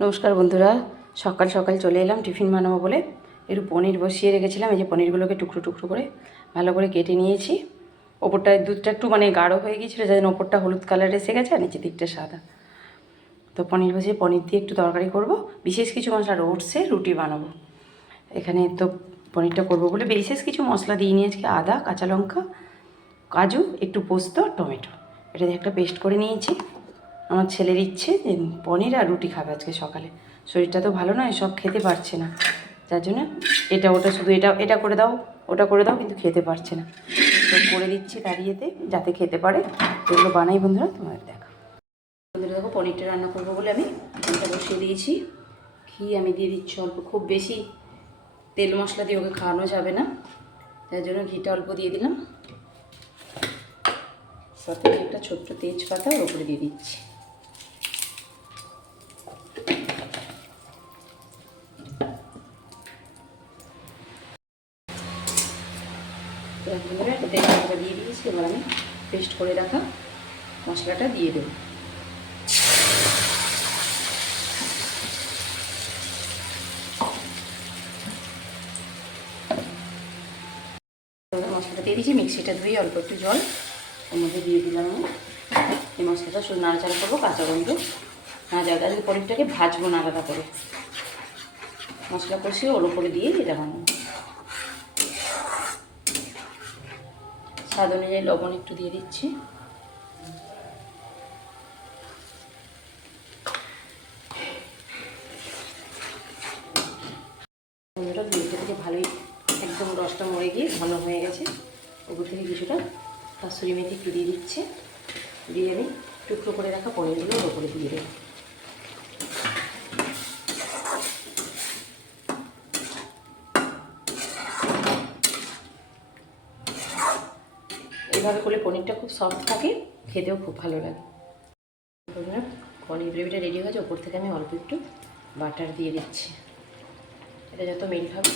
নমস্কার বন্ধুরা, সকাল সকাল চলে এলাম টিফিন বানাবো বলে। একটু পনির বসিয়ে রেখেছিলাম। এই যে পনিরগুলোকে টুকরো টুকরো করে ভালো করে কেটে নিয়েছি। ওপরটায় দুধটা একটু গাঢ় হয়ে গিয়েছিলো, যাতে ওপরটা হলুদ কালার এসে গেছে আর নিচের দিকটা সাদা। তো পনির বসিয়ে পনির দিয়ে একটু তরকারি করব, বিশেষ কিছু মশলা ওটসে রুটি বানাবো। এখানে তো পনিরটা করবো বলে বিশেষ কিছু মশলা দিয়ে নিয়ে আজকে আদা, কাঁচা লঙ্কা, কাজু, একটু পোস্ত, টমেটো, এটা দিয়ে একটা পেস্ট করে নিয়েছি। আমার ছেলের ইচ্ছে যে পনির আর রুটি খাবে আজকে সকালে। শরীরটা তো ভালো নয়, সব খেতে পারছে না, যার জন্য এটা ওটা শুধু এটা করে দাও, ওটা করে দাও, কিন্তু খেতে পারছে না। তো করে দিচ্ছি দাঁড়িয়েতে, যাতে খেতে পারে। এগুলো বানাই বন্ধুরা, তোমাদের দেখা। বন্ধুরা দেখো, পনিরটা রান্না করবো বলে আমি এটা বসিয়ে দিয়েছি। ঘি আমি দিয়ে দিচ্ছি অল্প, খুব বেশি তেল মশলা দিয়ে ওকে খাওয়ানো যাবে না, তার জন্য ঘিটা অল্প দিয়ে দিলাম। সাথে একটা ছোট্ট তেজপাতা ওর উপরে দিয়ে দিচ্ছি। তেজপাতা দিয়ে দিয়েছি, এবার আমি পেস্ট করে রাখা মশলাটা দিয়ে দেবো। মশলাটা দিয়ে দিয়েছি, মিক্সিটা ধুয়ে অল্প একটু জল ওর মধ্যে দিয়ে দিলাম। এই মশলাটা শুধু নাড়াচাড়া করবো, কাঁচা গন্ধ না যাবে। আজকে পনিরটাকে ভাজবো না আলাদা করে, মশলা কষিয়ে ওর উপরে দিয়ে এটা বানাবো। স্বাদ অনুযায়ী লবণ একটু দিয়ে দিচ্ছি। দুধটা থেকে ভালোই একদম রসটা মরে গিয়ে ঘন হয়ে গেছে। ওপর থেকে কিছুটা কাসুরি মেথি একটু দিয়ে দিচ্ছে, দিয়ে আমি টুকরো করে রাখা পনিরগুলো ওর উপরে দিয়ে দেবো। এইভাবে করলে পনিরটা খুব সফট থাকে, খেতেও খুব ভালো লাগে। পনির গ্রেভিটা রেডি হয়ে গেছে, ওপর থেকে আমি অল্প একটু বাটার দিয়ে দিচ্ছি। এটা যত মেল্ট হবে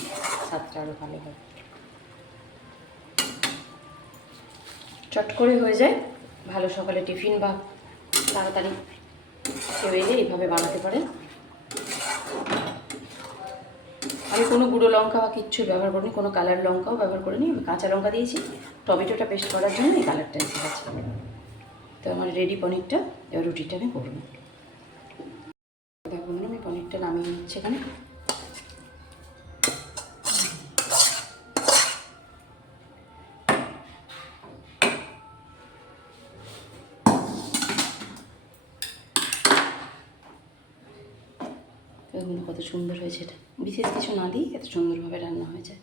স্বাদটা আরও ভালো হবে। চট করে হয়ে যায়, ভালো সকালে টিফিন বা তাড়াতাড়ি কেউ এলে এইভাবে বানাতে পারেন। আমি কোনো গুঁড়ো লঙ্কা বা কিচ্ছু ব্যবহার করিনি, কোনো কালার লঙ্কাও ব্যবহার করিনি। আমি কাঁচা লঙ্কা দিয়েছি টমেটোটা পেস্ট করার জন্য, এই কালারটা এসে গেছে। তো আমার রেডি পনিরটা, এবার রুটিটা আমি করব। দেখুন আমি পনিরটা নামিয়ে নিচ্ছি এখানে। দেখুন কত সুন্দর হয়েছে, এটা বিশেষ কিছু না দিই এত সুন্দরভাবে রান্না হয়ে যায়।